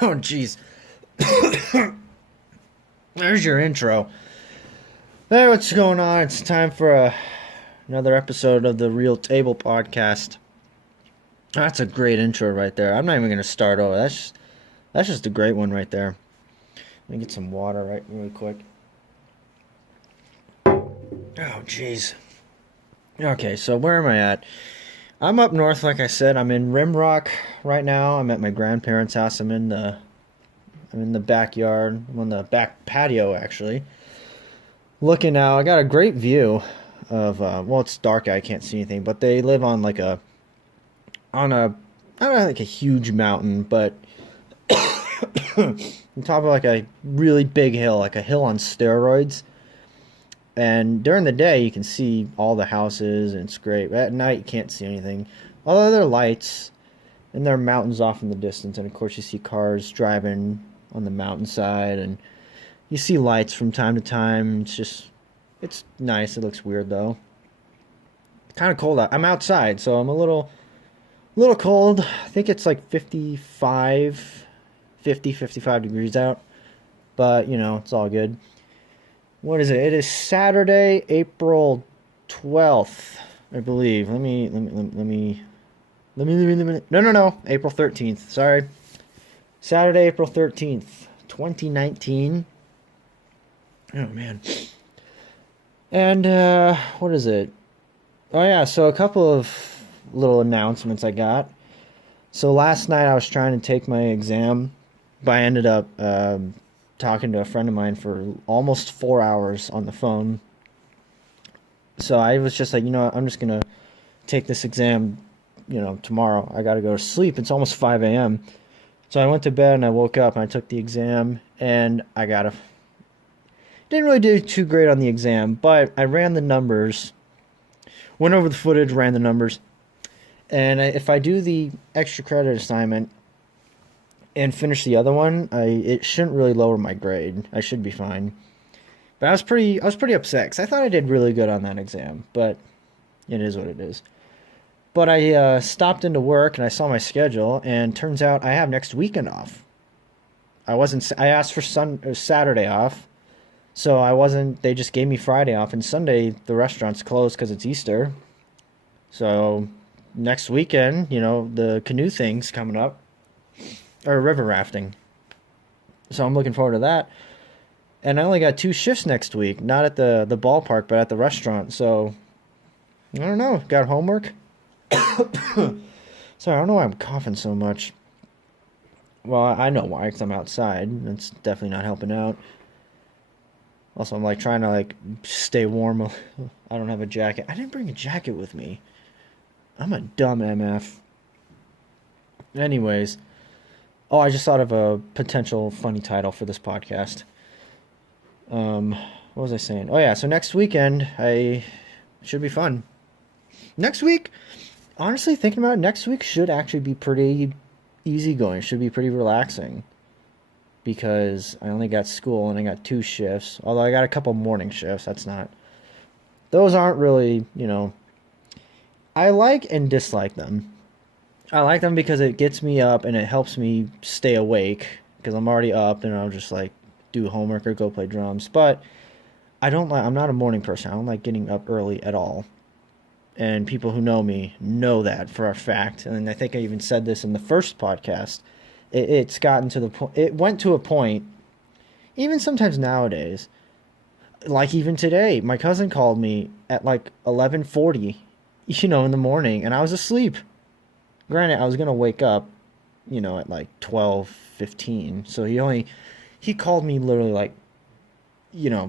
Oh, jeez. There's your intro. Hey, what's going on? It's time for another episode of the Real Table Podcast. That's a great intro right there. I'm not even going to start over. That's just a great one right there. Let me get some water right really quick. Oh, jeez. Okay, so where am I at? I'm up north, like I said. I'm in Rimrock right now. I'm at my grandparents' house. I'm in the backyard. I'm on the back patio, actually. Looking out, I got a great view of, well, it's dark, I can't see anything, but they live on on a, I don't know, like a huge mountain, but on top of like a really big hill, like a hill on steroids. And during the day, you can see all the houses, and it's great. At night, you can't see anything. Although there are lights, and there are mountains off in the distance, and of course you see cars driving on the mountainside, and you see lights from time to time. It's nice. It looks weird, though. Kind of cold out. I'm outside, so I'm a little cold. I think it's like 55 degrees out. But, it's all good. What is it? It is Saturday, April 12th, I believe. Let me. No. April 13th. Sorry. Saturday, April 13th, 2019. Oh, man. And, what is it? Oh, yeah, so a couple of little announcements I got. So last night I was trying to take my exam, but I ended up talking to a friend of mine for almost 4 hours on the phone. So I was just like, I'm just going to take this exam, tomorrow. I got to go to sleep. It's almost 5 a.m. So I went to bed and I woke up and I took the exam and didn't really do too great on the exam, but I ran the numbers, went over the footage, ran the numbers, and if I do the extra credit assignment and finish the other one, it shouldn't really lower my grade. I should be fine. But I was pretty upset because I thought I did really good on that exam, but it is what it is. But I stopped into work and I saw my schedule, and turns out I have next weekend off. I asked for Saturday off, so I wasn't. They just gave me Friday off, and Sunday the restaurant's closed because it's Easter. So next weekend, the canoe thing's coming up. Or river rafting. So I'm looking forward to that. And I only got 2 shifts next week. Not at the ballpark, but at the restaurant. So, I don't know. Got homework? Sorry, I don't know why I'm coughing so much. Well, I know why, because I'm outside. That's definitely not helping out. Also, I'm trying to stay warm. I don't have a jacket. I didn't bring a jacket with me. I'm a dumb MF. Anyways. Oh, I just thought of a potential funny title for this podcast. What was I saying? Oh, yeah, so next weekend, should be fun. Next week, honestly, thinking about it, next week should actually be pretty easygoing. Should be pretty relaxing. Because I only got school and I got 2 shifts. Although I got a couple morning shifts. Those aren't really, I like and dislike them. I like them because it gets me up and it helps me stay awake because I'm already up and I'll just do homework or go play drums. But I'm not a morning person. I don't like getting up early at all. And people who know me know that for a fact. And I think I even said this in the first podcast. It's gotten to the point, it went to a point, even sometimes nowadays, like even today, my cousin called me at 11:40, in the morning, and I was asleep. Granted, I was going to wake up, at 12:15. So he called me literally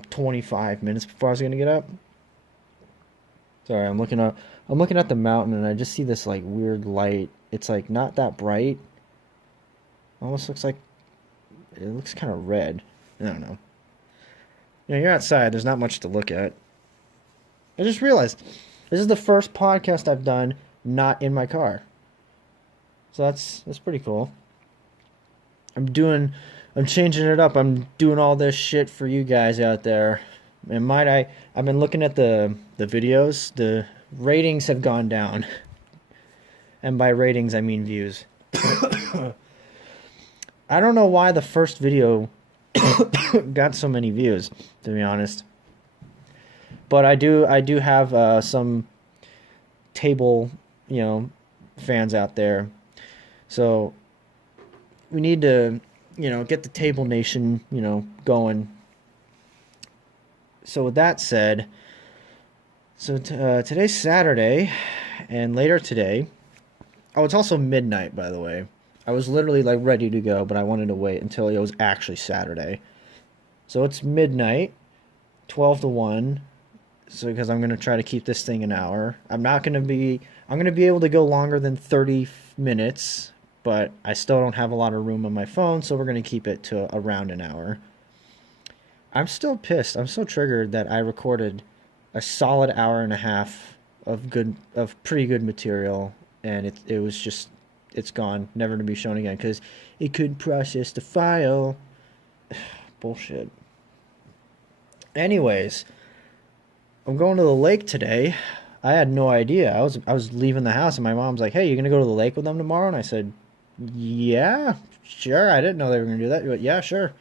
25 minutes before I was going to get up. Sorry, I'm looking at the mountain and I just see this weird light. It's not that bright. Almost looks it looks kind of red. I don't know. You're outside. There's not much to look at. I just realized this is the first podcast I've done not in my car. So that's pretty cool. I'm changing it up. I'm doing all this shit for you guys out there. And I've been looking at the videos. The ratings have gone down. And by ratings, I mean views. I don't know why the first video got so many views, to be honest. But I do have some table, fans out there. So we need to, get the table nation, going. So with that said, today's Saturday, and later today. Oh, it's also midnight, by the way. I was literally like ready to go, but I wanted to wait until it was actually Saturday. So it's midnight, 12 to 1. So because I'm going to try to keep this thing an hour. I'm going to be able to go longer than 30 minutes, but I still don't have a lot of room on my phone, so we're going to keep it to around an hour. I'm still pissed. I'm so triggered that I recorded a solid hour and a half of pretty good material, and it was just, it's gone, never to be shown again because it couldn't process the file. Bullshit. Anyways, I'm going to the lake today. I had no idea. I was leaving the house and my mom's like, "Hey, you gonna go to the lake with them tomorrow?" And I said, "Yeah, sure." I didn't know they were gonna do that, but yeah, sure.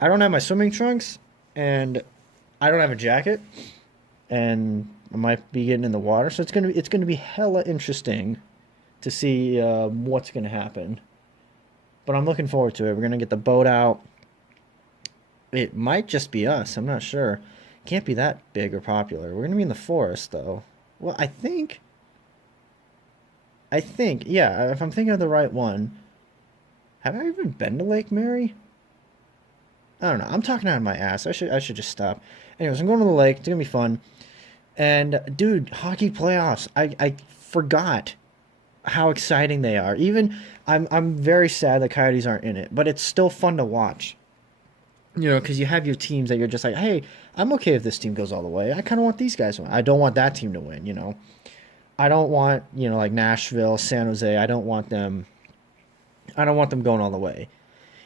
I don't have my swimming trunks, and I don't have a jacket, and I might be getting in the water, so it's gonna be hella interesting to see what's gonna happen. But I'm looking forward to it. We're gonna get the boat out. It might just be us. I'm not sure. Can't be that big or popular. We're gonna be in the forest though. Well, I think, yeah. If I'm thinking of the right one, have I even been to Lake Mary? I don't know. I'm talking out of my ass. I should just stop. Anyways, I'm going to the lake. It's gonna be fun. And dude, hockey playoffs. I forgot how exciting they are. Even I'm very sad the Coyotes aren't in it, but it's still fun to watch. Because you have your teams that you're just like, hey, I'm okay if this team goes all the way. I kind of want these guys to win. I don't want that team to win. I don't want, like Nashville, San Jose. I don't want them. I don't want them going all the way.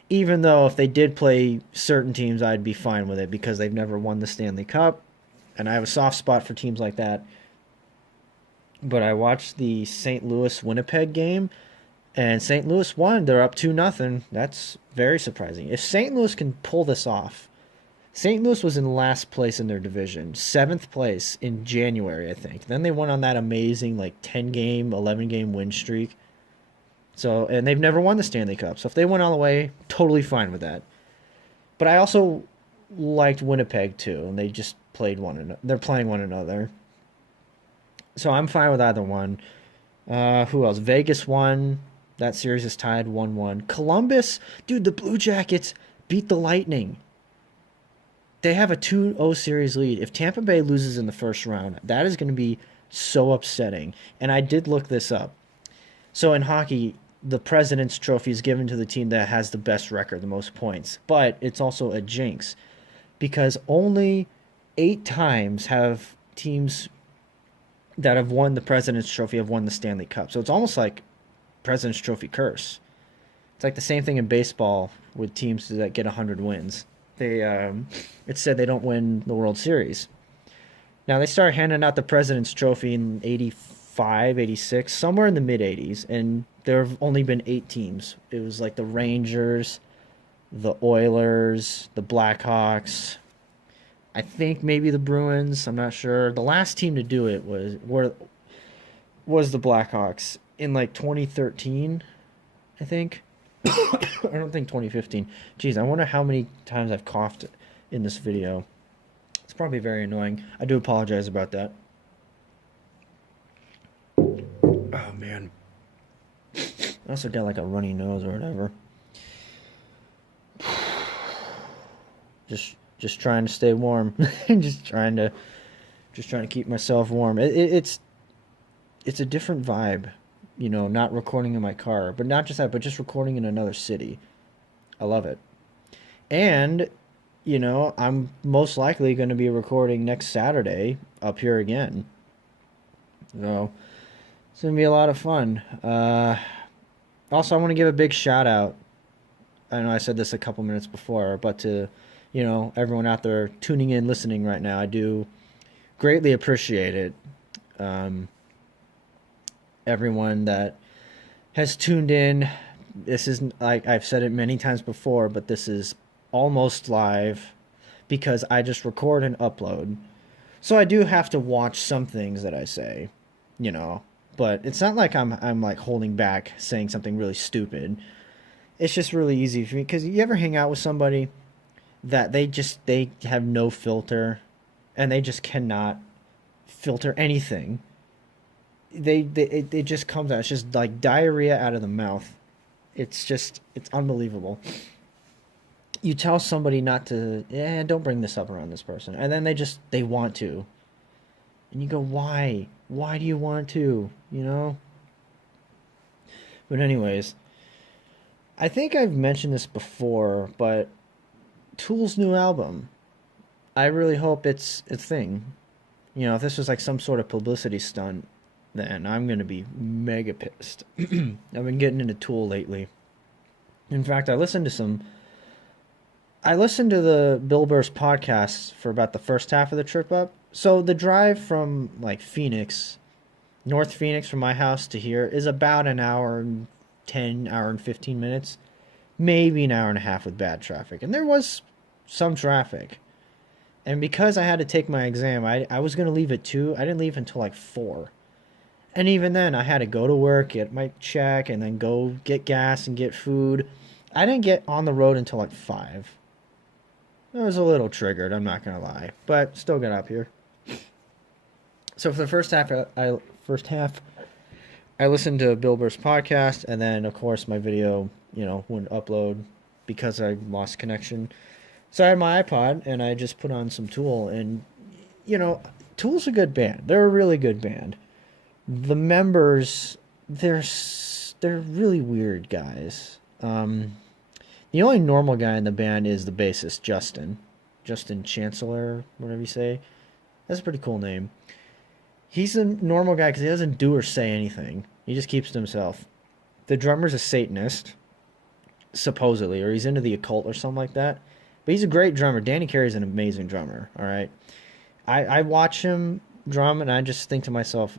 Even though if they did play certain teams, I'd be fine with it because they've never won the Stanley Cup, and I have a soft spot for teams like that. But I watched the St. Louis Winnipeg game, and St. Louis won. They're up 2-0. That's very surprising. If St. Louis can pull this off, St. Louis was in last place in their division, 7th place in January, I think. Then they went on that amazing 10-game, 11-game win streak. So, and they've never won the Stanley Cup. So if they went all the way, totally fine with that. But I also liked Winnipeg too, and they just played one another. They're playing one another. So I'm fine with either one. Who else? Vegas won. That series is tied 1-1. Columbus, dude, the Blue Jackets beat the Lightning. They have a 2-0 series lead. If Tampa Bay loses in the first round, that is going to be so upsetting. And I did look this up. So in hockey, the President's Trophy is given to the team that has the best record, the most points. But it's also a jinx because only 8 times have teams that have won the President's Trophy have won the Stanley Cup. So it's almost like President's Trophy curse. It's like the same thing in baseball with teams that get 100 wins. It said they don't win the World Series. Now, they started handing out the President's Trophy in 85, 86, somewhere in the mid-'80s, and there have only been 8 teams. It was like the Rangers, the Oilers, the Blackhawks, I think maybe the Bruins. I'm not sure. The last team to do it was the Blackhawks in 2013, I think. I don't think 2015. Jeez, I wonder how many times I've coughed in this video. It's probably very annoying. I do apologize about that. Oh, man. I also got a runny nose or whatever. Just trying to stay warm. just trying to keep myself warm. It's a different vibe, not recording in my car, but not just that, but just recording in another city. I love it. And, I'm most likely going to be recording next Saturday up here again. So, it's going to be a lot of fun. Also, I want to give a big shout out. I know I said this a couple minutes before, but to, everyone out there tuning in, listening right now, I do greatly appreciate it. everyone that has tuned in. This is, like I've said it many times before, but this is almost live because I just record and upload. So I do have to watch some things that I say, you know. But it's not like I'm like holding back saying something really stupid. It's just really easy for me because you ever hang out with somebody that they have no filter and they just cannot filter anything. It just comes out. It's just like diarrhea out of the mouth. It's unbelievable. You tell somebody not to, yeah, don't bring this up around this person, and then they want to, and you go, why do you want to, you know? But anyways, I think I've mentioned this before, but Tool's new album, I really hope it's a thing. You know, if this was like some sort of publicity stunt, then I'm gonna be mega pissed. I've been getting into Tool lately. In fact, I listened to the Bill Burr's podcast for about the first half of the trip up. So the drive from like Phoenix, North Phoenix from my house to here is about an hour and 15 minutes, maybe an hour and a half with bad traffic. And there was some traffic. And because I had to take my exam, I was going to leave at 2. I didn't leave until like 4. And even then, I had to go to work, get my check, and then go get gas and get food. I didn't get on the road until like 5. I was a little triggered, I'm not going to lie. But still got up here. So for the first half, I listened to Bill Burr's podcast, and then, of course, my video, wouldn't upload because I lost connection. So I had my iPod, and I just put on some Tool, and, Tool's a good band. They're a really good band. The members, they're really weird guys. The only normal guy in the band is the bassist, Justin Chancellor, whatever you say. That's a pretty cool name. He's a normal guy because he doesn't do or say anything. He just keeps to himself. The drummer's a Satanist, supposedly, or he's into the occult or something like that. But he's a great drummer. Danny Carey's an amazing drummer, all right? I watch him drum, and I just think to myself,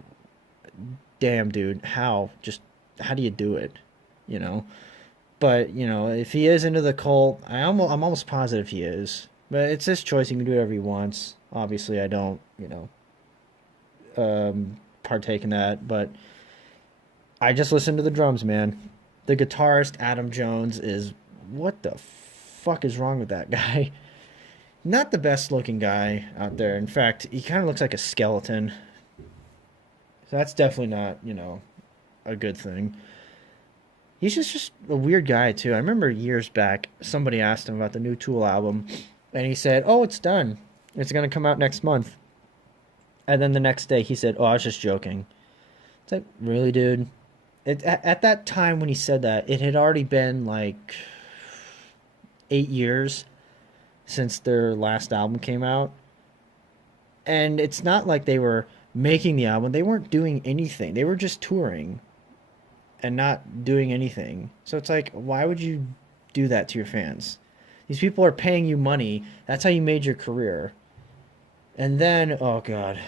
damn, dude, how do you do it, But, if he is into the cult, I'm almost positive he is. But it's his choice. He can do whatever he wants. Obviously, I don't, partake in that. But I just listen to the drums, man. The guitarist, Adam Jones, is... What the fuck is wrong with that guy? Not the best looking guy out there. In fact, he kind of looks like a skeleton. So that's definitely not, a good thing. He's just a weird guy, too. I remember years back, somebody asked him about the new Tool album, and he said, oh, it's done. It's going to come out next month. And then the next day, he said, oh, I was just joking. It's like, really, dude? At that time when he said that, it had already been, 8 years since their last album came out. And it's not like they were making the album. They weren't doing anything. They were just touring and not doing anything. So it's like, why would you do that to your fans? These people are paying you money. That's how you made your career. And then, oh God,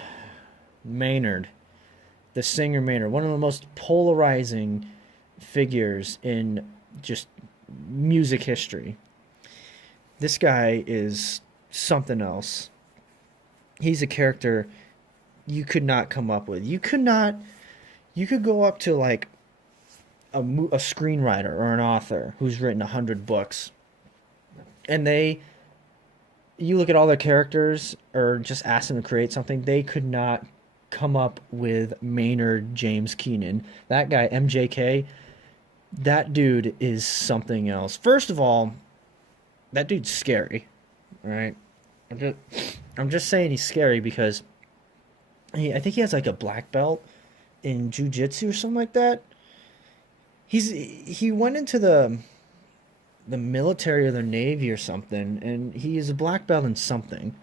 Maynard, the singer Maynard, one of the most polarizing figures in just music history. This guy is something else. He's a character you could not come up with. You could go up to a screenwriter or an author who's written 100 books, and you look at all their characters or just ask them to create something, they could not come up with Maynard James Keenan. That guy, MJK, that dude is something else. First of all, that dude's scary, right? I'm just saying he's scary because I think he has a black belt in jiu-jitsu or something like that. He went into the military or the Navy or something, and he is a black belt in something.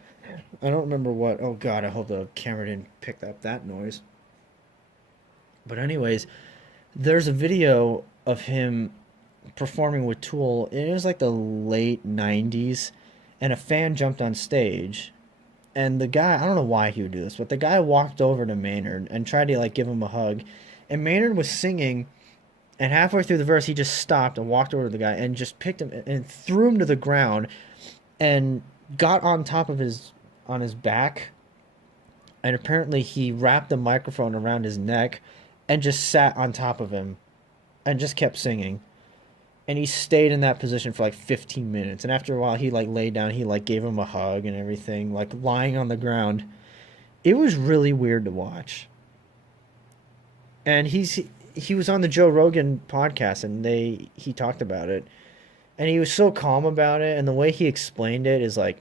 I don't remember what. Oh God, I hope the camera didn't pick up that noise. But anyways, there's a video of him performing with Tool. It was the late 90s, and a fan jumped on stage, and the guy, I don't know why he would do this, but the guy walked over to Maynard and tried to give him a hug, And Maynard was singing, and halfway through the verse, he just stopped and walked over to the guy and just picked him and threw him to the ground, and got on top of his back, and apparently he wrapped the microphone around his neck, and just sat on top of him, and just kept singing. And he stayed in that position for like 15 minutes. And after a while, he like laid down. He like gave him a hug and everything, like lying on the ground. It was really weird to watch. And he was on the Joe Rogan podcast, and he talked about it, and he was so calm about it. And the way he explained it is like,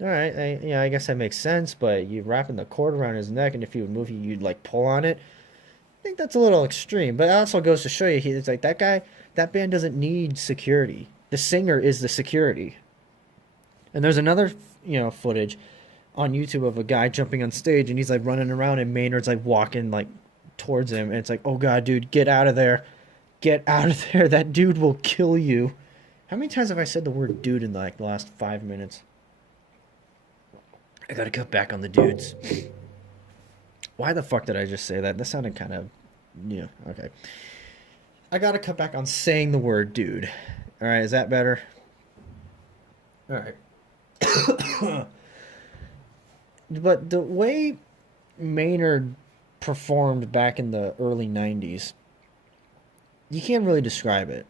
all right, I guess that makes sense. But you're wrapping the cord around his neck, and if he would move, you'd like pull on it. I think that's a little extreme, but it also goes to show you, it's like that guy, that band doesn't need security. The singer is the security. And there's another, footage on YouTube of a guy jumping on stage, and he's like running around, and Maynard's like walking like towards him, and it's like, oh god, dude, get out of there, that dude will kill you. How many times have I said the word dude in like the last 5 minutes? I gotta cut back on the dudes. Why the fuck did I just say that? That sounded kind of... okay. I gotta cut back on saying the word dude. Alright, is that better? Alright. But the way Maynard performed back in the early 90s, you can't really describe it.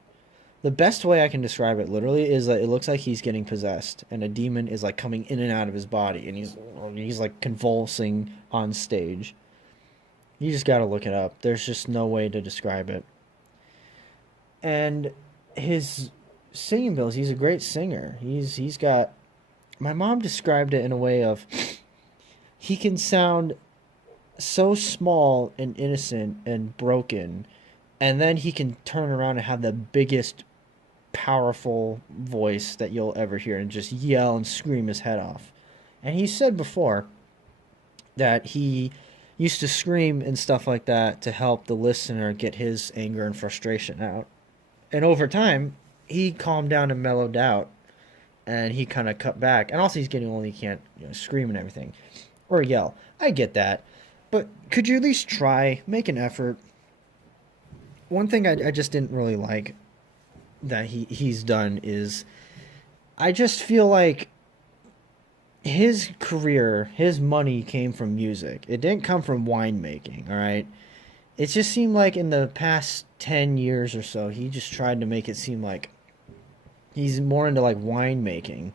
The best way I can describe it, literally, is that it looks like he's getting possessed, and a demon is like coming in and out of his body, and he's like convulsing on stage. You just gotta look it up. There's just no way to describe it. And his singing abilities, he's a great singer. He's got... My mom described it in a way of... He can sound so small and innocent and broken, and then he can turn around and have the biggest powerful voice that you'll ever hear and just yell and scream his head off. And he said before that he used to scream and stuff like that to help the listener get his anger and frustration out. And over time, he calmed down and mellowed out, and he kind of cut back. And also he's getting old, he can't scream and everything or yell. I get that, but could you at least try, make an effort? One thing I just didn't really like that he's done is, I just feel like his career, his money came from music. It didn't come from winemaking, all right? It just seemed like in the past 10 years or so, he just tried to make it seem like he's more into like winemaking.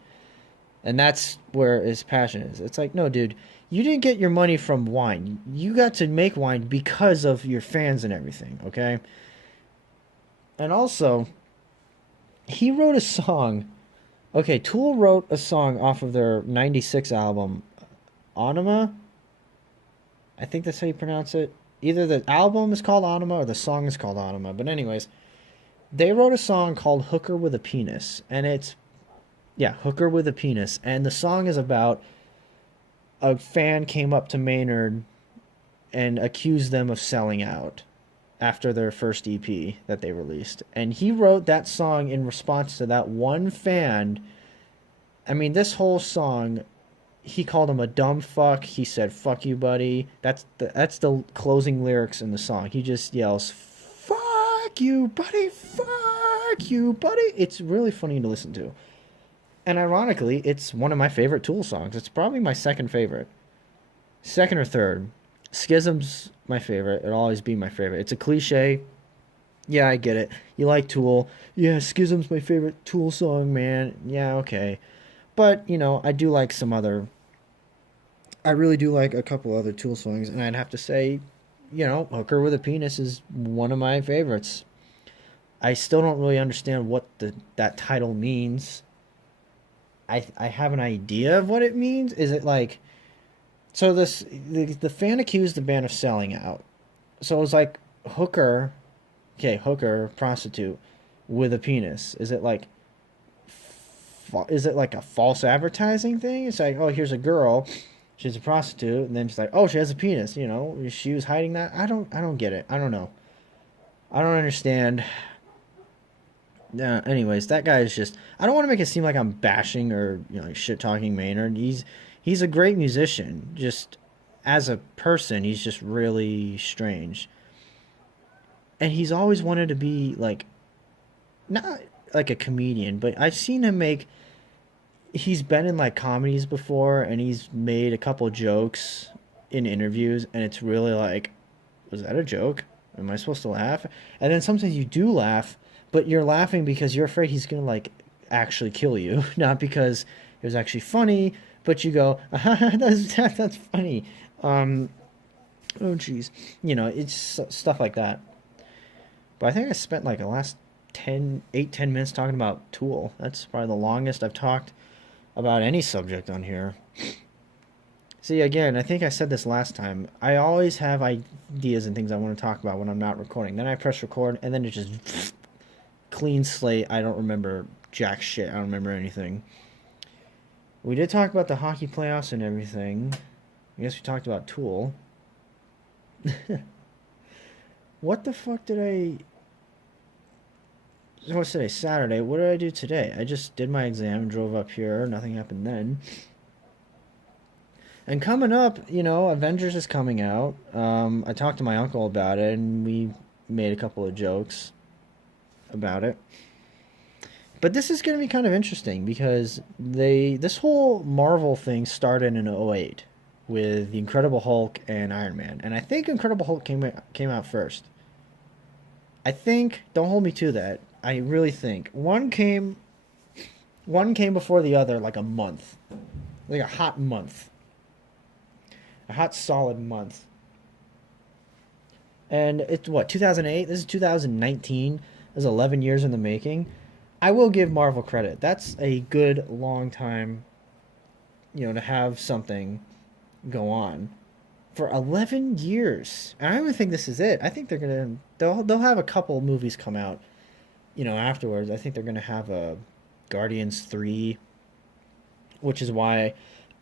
And that's where his passion is. It's like, no, dude, you didn't get your money from wine. You got to make wine because of your fans and everything, okay? And also, he wrote a song. Okay, Tool wrote a song off of their 96 album, Anima. I think that's how you pronounce it. Either the album is called Anima or the song is called Anima. But anyways, they wrote a song called Hooker with a Penis. And it's, Hooker with a Penis. And the song is about a fan came up to Maynard and accused them of selling out after their first EP that they released. And he wrote that song in response to that one fan. I mean, this whole song, he called him a dumb fuck. He said, fuck you, buddy. That's the closing lyrics in the song. He just yells, fuck you, buddy, fuck you, buddy. It's really funny to listen to. And ironically, it's one of my favorite Tool songs. It's probably my second favorite. Second or third. Schism's my favorite. It'll always be my favorite. It's a cliche. Yeah, I get it. You like Tool. Yeah, Schism's my favorite Tool song, man. Yeah, okay. But, I do like some other... I really do like a couple other Tool songs. And I'd have to say, Hooker with a Penis is one of my favorites. I still don't really understand what that title means. I have an idea of what it means. Is it like... So the fan accused the band of selling out. So it was like hooker, prostitute with a penis. Is it like a false advertising thing? It's like, oh, here's a girl, she's a prostitute, and then she's like, oh, she has a penis. She was hiding that. I don't get it. I don't know. I don't understand. Anyways, that guy is just... I don't want to make it seem like I'm bashing or shit talking Maynard. He's a great musician. Just as a person, he's just really strange. and he's always wanted to be like not like a comedian, but I've seen him make. He's been in like comedies before, and he's made a couple jokes in interviews, and it's really like, was that a joke? Am I supposed to laugh? And then sometimes you do laugh, but you're laughing because you're afraid he's gonna like actually kill you, not because it was actually funny. But you go, that's funny. Um, oh jeez, it's stuff like that. But I think I spent like the last 10 minutes talking about Tool. That's probably the longest I've talked about any subject on here. See, again, I think I said this last time. I always have ideas and things I want to talk about when I'm not recording. Then I press record, and then it just clean slate. I don't remember jack shit. I don't remember anything. We did talk about the hockey playoffs and everything. I guess we talked about Tool. What the fuck did I... What's today? Saturday. What did I do today? I just did my exam, drove up here. Nothing happened then. And coming up, Avengers is coming out. I talked to my uncle about it, and we made a couple of jokes about it. But this is going to be kind of interesting because this whole Marvel thing started in '08 with the Incredible Hulk and Iron Man, and I think Incredible Hulk came out first. I think. Don't hold me to that. I really think one came before the other like a month, like a hot month. A hot solid month. And it's what, 2008? This is 2019. This is 11 years in the making. I will give Marvel credit. That's a good long time, to have something go on for 11 years. And I don't even think this is it. I think they'll have a couple movies come out, afterwards. I think they're going to have a Guardians 3, which is why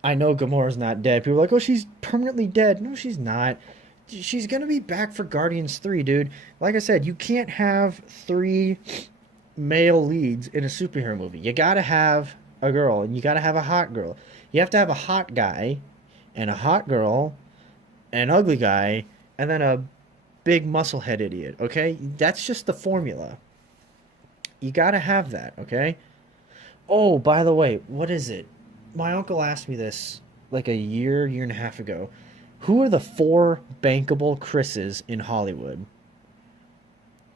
I know Gamora's not dead. People are like, oh, she's permanently dead. No, she's not. She's going to be back for Guardians 3, dude. Like I said, you can't have 3 male leads in a superhero movie. You got to have a girl, and you got to have a hot girl. You have to have a hot guy, and a hot girl, and an ugly guy, and then a big musclehead idiot, okay? That's just the formula. You got to have that, okay? Oh, by the way, what is it? My uncle asked me this like a year and a half ago. Who are the 4 bankable Chris's in Hollywood?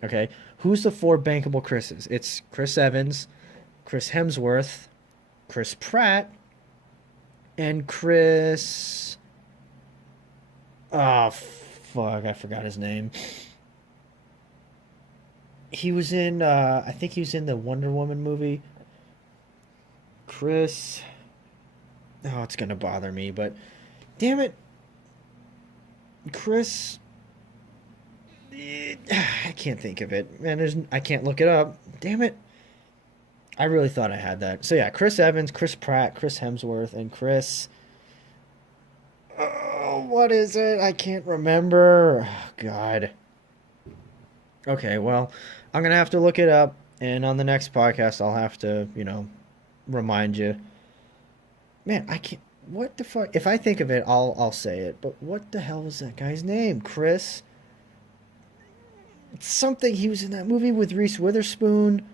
Okay, who's the 4 bankable Chris's? It's Chris Evans, Chris Hemsworth, Chris Pratt, and Chris... Oh, fuck, I forgot his name. He was in, I think he was in the Wonder Woman movie. Chris... Oh, it's gonna bother me, but damn it, Chris. I can't think of it, man. I can't look it up. Damn it. I really thought I had that. So yeah, Chris Evans, Chris Pratt, Chris Hemsworth, and Chris. Oh, what is it? I can't remember. Oh, God. Okay, well, I'm gonna have to look it up, and on the next podcast, I'll have to, remind you. Man, I can't. What the fuck? If I think of it, I'll say it. But what the hell was that guy's name? Chris. It's something. He was in that movie with Reese Witherspoon.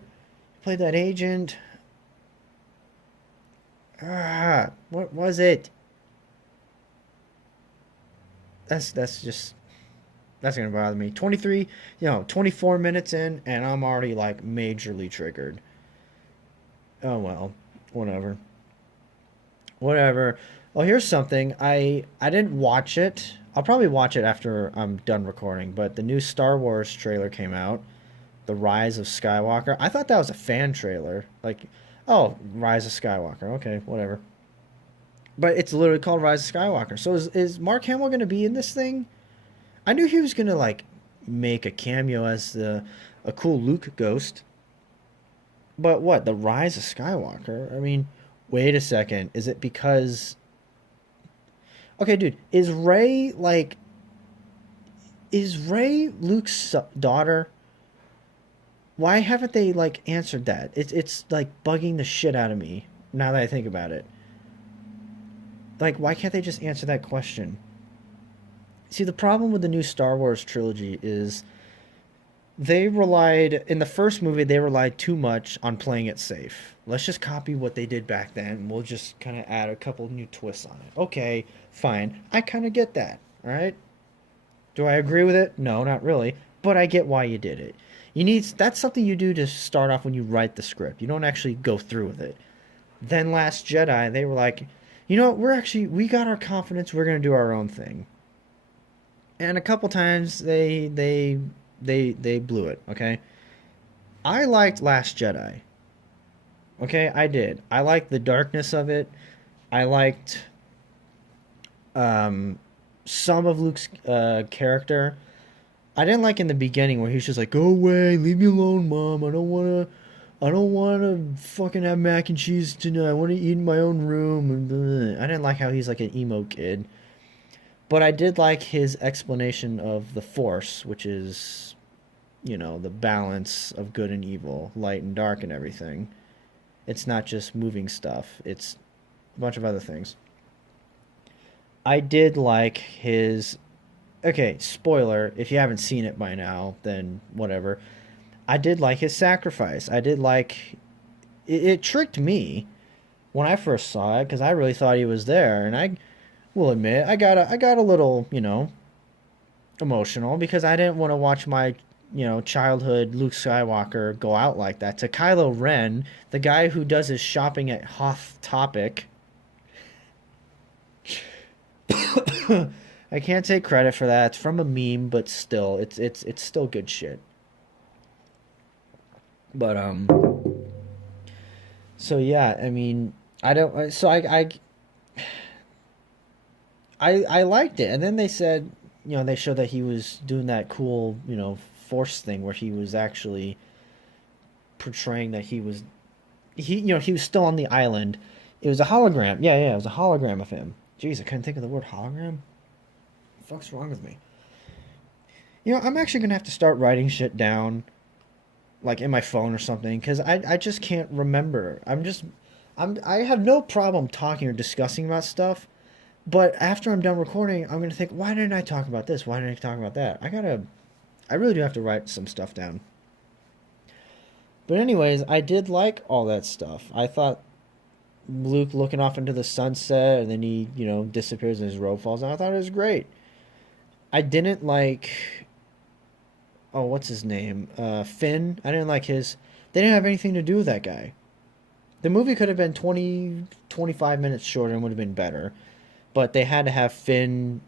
Played that agent. What was it? That's gonna bother me. 24 minutes in, and I'm already like majorly triggered. Oh well, whatever. Well, here's something. I didn't watch it. I'll probably watch it after I'm done recording. But the new Star Wars trailer came out, The Rise of Skywalker. I thought that was a fan trailer. Like, oh, Rise of Skywalker. Okay, whatever. But it's literally called Rise of Skywalker. So is Mark Hamill going to be in this thing? I knew he was going to like make a cameo as a cool Luke ghost. But what? The Rise of Skywalker? I mean, wait a second. Is it because... Okay, dude, is Rey Luke's daughter? Why haven't they like answered that? It's like bugging the shit out of me now that I think about it. Like, why can't they just answer that question? See, the problem with the new Star Wars trilogy is they relied in the first movie they relied too much on playing it safe. Let's just copy what they did back then and we'll just kind of add a couple new twists on it. Okay, fine. I kind of get that, all right? Do I agree with it? No, not really, but I get why you did it. You need that's something you do to start off when you write the script. You don't actually go through with it. Then Last Jedi, they were like, "You know, we got our confidence. We're going to do our own thing." And a couple times they blew it, okay? I liked Last Jedi. Okay, I did. I liked the darkness of it. I liked um, some of Luke's character. I didn't like in the beginning where he's just like, "Go away, leave me alone, mom. I don't wanna fucking have mac and cheese tonight. I want to eat in my own room." And blah. I didn't like how he's like an emo kid, but I did like his explanation of the Force, which is, the balance of good and evil, light and dark, and everything. It's not just moving stuff. It's a bunch of other things. I did like his. Okay, spoiler. If you haven't seen it by now, then whatever. I did like his sacrifice. I did like. It tricked me when I first saw it because I really thought he was there, and I will admit I got a little emotional because I didn't want to watch my childhood Luke Skywalker go out like that to Kylo Ren, the guy who does his shopping at Hoth Topic. I can't take credit for that. It's from a meme, but still, it's still good shit. But so yeah, I mean, I don't. So I liked it, and then they said, they showed that he was doing that cool, force thing where he was actually portraying that he was still on the island. It was a hologram. Yeah, yeah, it was a hologram of him. Jeez, I couldn't think of the word hologram. What the fuck's wrong with me? I'm actually gonna have to start writing shit down, like in my phone or something, because I just can't remember. I have no problem talking or discussing about stuff, but after I'm done recording, I'm gonna think, why didn't I talk about this? Why didn't I talk about that? I really do have to write some stuff down. But anyways, I did like all that stuff. I thought Luke looking off into the sunset and then he, disappears and his robe falls down. I thought it was great. I didn't like, oh, what's his name? Finn. I didn't like his, they didn't have anything to do with that guy. The movie could have been 20, 25 minutes shorter and would have been better. But they had to have Finn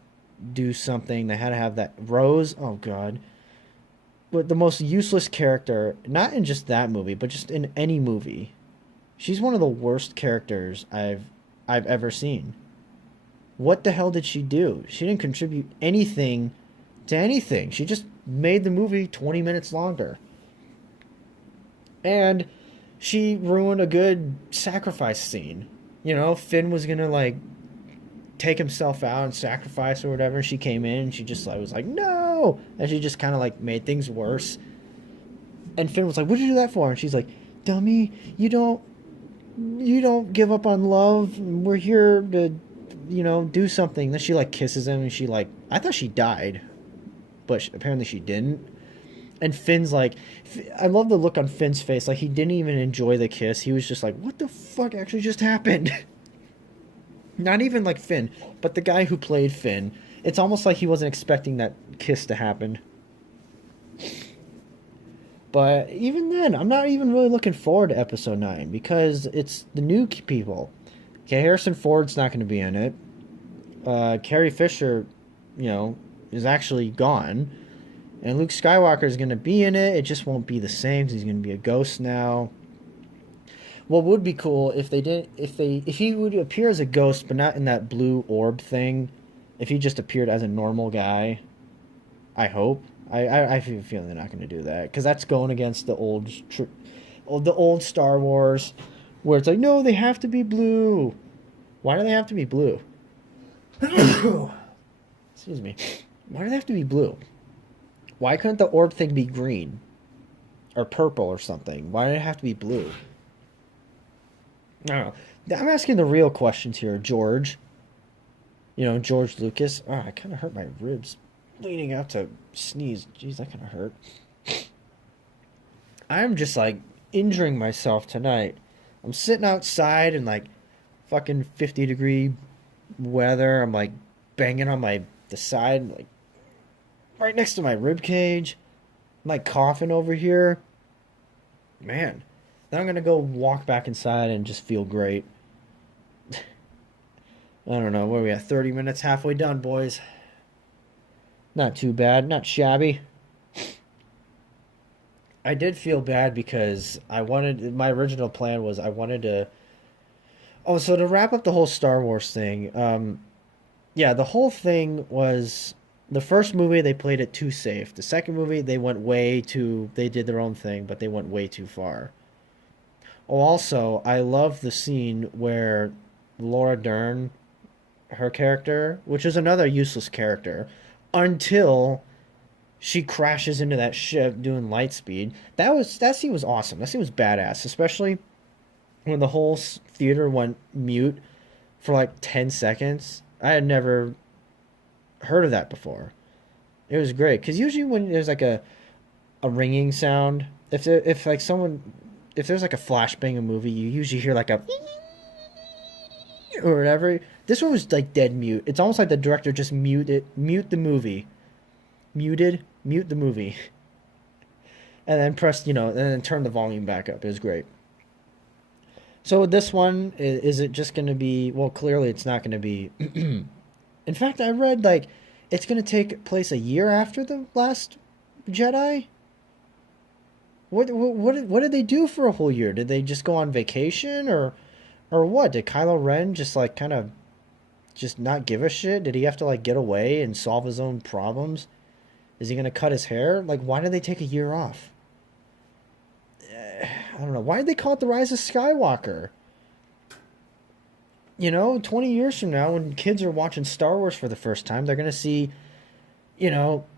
do something. They had to have that Rose. Oh God. But the most useless character, not in just that movie, but just in any movie. She's one of the worst characters I've ever seen. What the hell did she do? She didn't contribute anything to anything. She just made the movie 20 minutes longer. And she ruined a good sacrifice scene. Finn was gonna take himself out and sacrifice or whatever. She came in and she just was like, no, and she just kind of made things worse. And Finn was like, what'd you do that for? And she's like, dummy, you don't give up on love. We're here to do something. Then she kisses him and I thought she died, but apparently she didn't. And Finn's I love the look on Finn's face, he didn't even enjoy the kiss. He was just like, what the fuck actually just happened? Not even Finn, but the guy who played Finn. It's almost like he wasn't expecting that kiss to happen. But even then, I'm not even really looking forward to episode 9 because it's the new people. Okay, Harrison Ford's not going to be in it. Carrie Fisher, is actually gone. And Luke Skywalker is going to be in it. It just won't be the same because he's going to be a ghost now. What would be cool if he would appear as a ghost, but not in that blue orb thing. If he just appeared as a normal guy, I hope. I have a feeling they're not going to do that because that's going against the old Star Wars, where it's no, they have to be blue. Why do they have to be blue? Excuse me. Why do they have to be blue? Why couldn't the orb thing be green or purple or something? Why did it have to be blue? I don't know. I'm asking the real questions here, George. George Lucas. Oh, I kind of hurt my ribs leaning out to sneeze. Jeez, that kind of hurt. I'm just like injuring myself tonight. I'm sitting outside in like fucking 50-degree weather. I'm like banging on the side, like right next to my rib cage. I'm like coughing over here. Man, then I'm gonna go walk back inside and just feel great. I don't know. Where are we at? 30 minutes, halfway done, boys. Not too bad. Not shabby. I did feel bad because I wanted. My original plan was I wanted to. Oh, so to wrap up the whole Star Wars thing, yeah, the whole thing was the first movie they played it too safe. The second movie they went way too. They did their own thing, but they went way too far. Oh, also, I love the scene where Laura Dern, her character, which is another useless character, until she crashes into that ship doing light speed. That scene was awesome. That scene was badass, especially when the whole theater went mute for like 10 seconds. I had never heard of that before. It was great because usually when there's like a ringing sound, if like someone if there's like a flashbang in a movie, you usually hear like a or whatever. This one was like dead mute. It's almost like the director just mute the movie, mute the movie, and then press and then turn the volume back up. It was great. So this one is it just going to be? Well, clearly it's not going to be. In fact, I read like it's going to take place a year after the last Jedi. What did they do for a whole year? Did they just go on vacation or what? Did Kylo Ren just like kind of just not give a shit? Did he have to like get away and solve his own problems? Is he going to cut his hair? Like why did they take a year off? I don't know. Why did they call it The Rise of Skywalker? 20 years from now, when kids are watching Star Wars for the first time, they're going to see,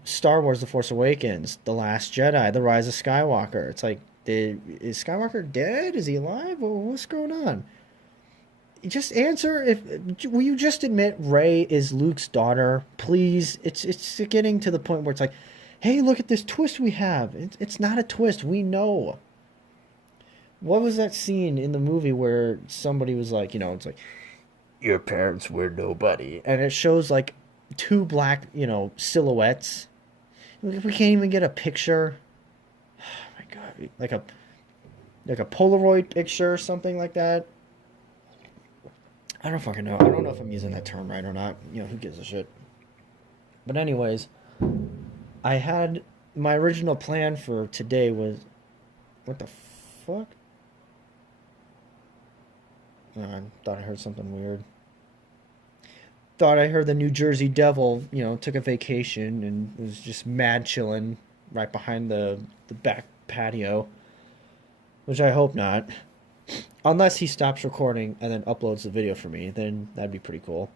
Star Wars The Force Awakens, The Last Jedi, The Rise of Skywalker. It's like, is Skywalker dead? Is he alive? What's going on? Just answer. Will you just admit Rey is Luke's daughter? Please. It's getting to the point where it's like, hey, look at this twist we have. It's not a twist. We know. What was that scene in the movie where somebody was like, it's like, your parents were nobody. And it shows like two black, silhouettes. We can't even get a picture. Oh my God. Like a Polaroid picture or something like that. I don't fucking know. I don't know if I'm using that term right or not. Who gives a shit? But anyways, I had my original plan for today was what the fuck? I thought I heard something weird. Thought I heard the New Jersey Devil, took a vacation and was just mad chilling right behind the back patio, which I hope not. Unless he stops recording and then uploads the video for me, then that'd be pretty cool.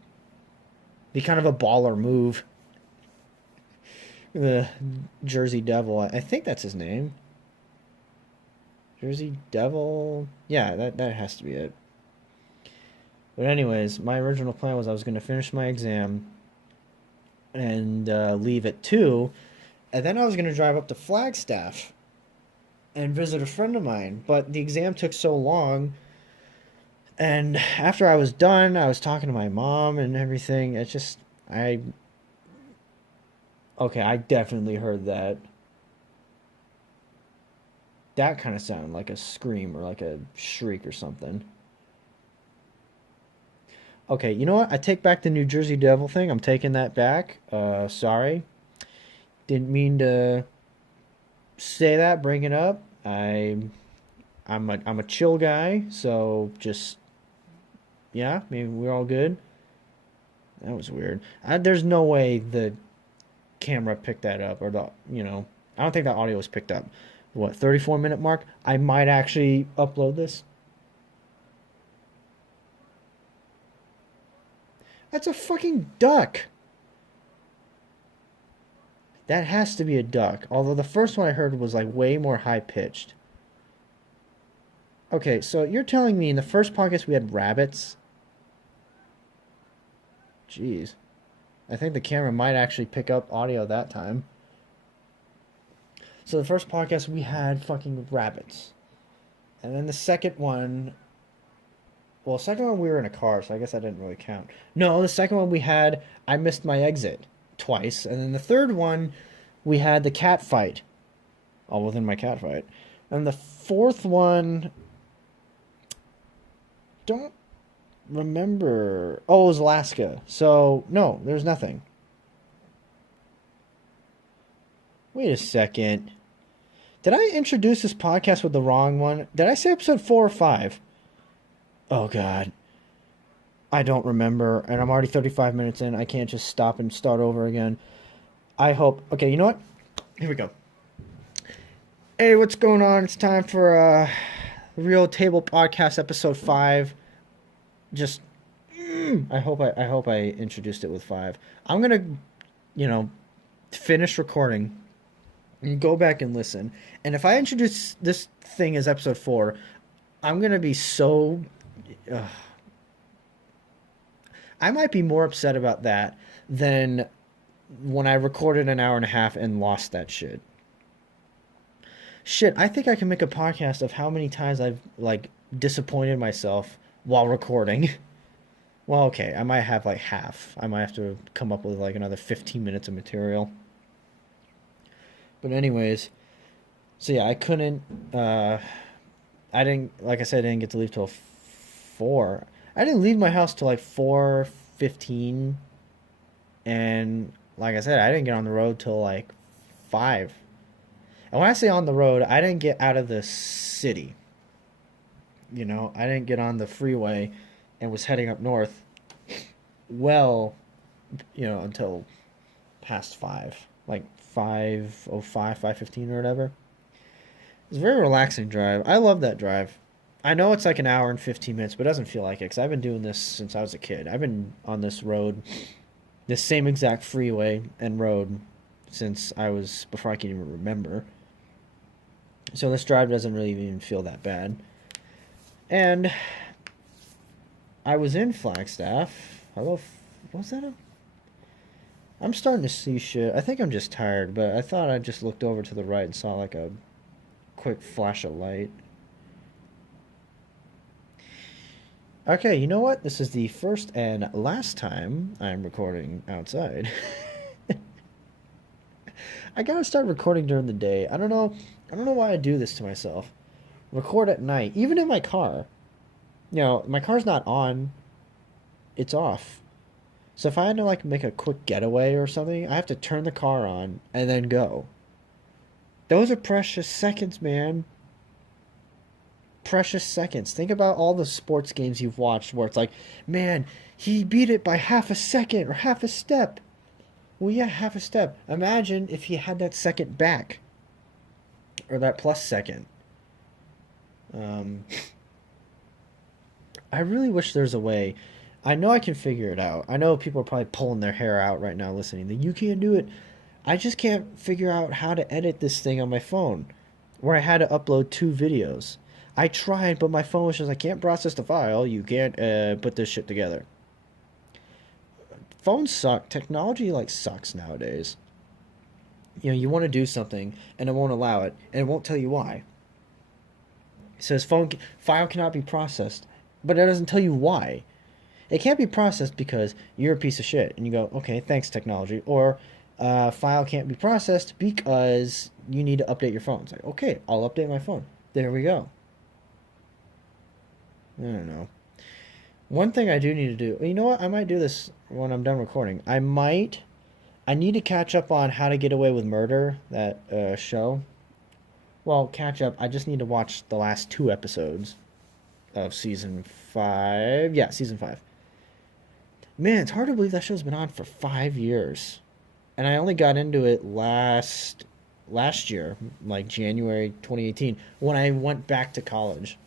Be kind of a baller move. The Jersey Devil, I think that's his name. Jersey Devil, yeah, that has to be it. But anyways, my original plan was I was going to finish my exam and leave at 2. And then I was going to drive up to Flagstaff and visit a friend of mine. But the exam took so long. And after I was done, I was talking to my mom and everything. It's just, okay, I definitely heard that. That kind of sounded like a scream or like a shriek or something. Okay, you know what? I take back the New Jersey Devil thing. I'm taking that back. Sorry. Didn't mean to say that, bring it up. I'm a chill guy, so just yeah, maybe we're all good. That was weird. There's no way the camera picked that up or I don't think that audio was picked up. What, 34-minute mark? I might actually upload this. That's a fucking duck. That has to be a duck. Although the first one I heard was like way more high pitched. Okay, so you're telling me in the first podcast we had rabbits? Jeez. I think the camera might actually pick up audio that time. So the first podcast we had fucking rabbits. And then the second one, well, second one we were in a car, so I guess that didn't really count. No, the second one we had, I missed my exit twice. And then the third one, we had the cat fight, all within my cat fight. And the fourth one, don't remember. Oh, it was Alaska. So, no, there's nothing. Wait a second. Did I introduce this podcast with the wrong one? Did I say episode 4 or 5? Oh, God. I don't remember, and I'm already 35 minutes in. I can't just stop and start over again. I hope... Okay, you know what? Here we go. Hey, what's going on? It's time for Real Table Podcast episode 5. Just... I hope I introduced it with 5. I'm going to, finish recording and go back and listen. And if I introduce this thing as episode 4, I'm going to be so... I might be more upset about that than when I recorded an hour and a half and lost that shit. Shit, I think I can make a podcast of how many times I've, disappointed myself while recording. Well, okay, I might have, half. I might have to come up with, another 15 minutes of material. But anyways, so yeah, I couldn't, I didn't, like I said, I didn't get to leave till 4. I didn't leave my house till 4:15, and like I said, I didn't get on the road till 5. And when I say on the road, I didn't get out of the city. I didn't get on the freeway and was heading up north until past 5, 5:05, 5:15 or whatever. It's a very relaxing drive. I love that drive. I know it's an hour and 15 minutes, but it doesn't feel like it because I've been doing this since I was a kid. I've been on this road, this same exact freeway and road before I can even remember. So this drive doesn't really even feel that bad. And I was in Flagstaff. Was that I'm starting to see shit. I think I'm just tired, but I thought I just looked over to the right and saw a quick flash of light. Okay, you know what? This is the first and last time I'm recording outside. I gotta start recording during the day. I don't know why I do this to myself. Record at night, even in my car. My car's not on. It's off. So if I had to make a quick getaway or something, I have to turn the car on and then go. Those are precious seconds, man. Precious seconds. Think about all the sports games you've watched where it's man, he beat it by half a second or half a step. Well, yeah, half a step. Imagine if he had that second back. Or that plus second. I really wish there's a way. I know I can figure it out. I know people are probably pulling their hair out right now listening. You can't do it. I just can't figure out how to edit this thing on my phone. Where I had to upload 2 videos. I tried, but my phone was just, I can't process the file. You can't put this shit together. Phones suck. Technology, sucks nowadays. You want to do something, and it won't allow it, and it won't tell you why. It says file cannot be processed, but it doesn't tell you why. It can't be processed because you're a piece of shit. And you go, okay, thanks, technology. Or file can't be processed because you need to update your phone. It's okay, I'll update my phone. There we go. I don't know. One thing I do need to do... You know what? I might do this when I'm done recording. I need to catch up on How to Get Away with Murder, that show. Well, catch up. I just need to watch the last 2 episodes of season 5. Yeah, season 5. Man, it's hard to believe that show's been on for 5 years. And I only got into it last year, January 2018, when I went back to college.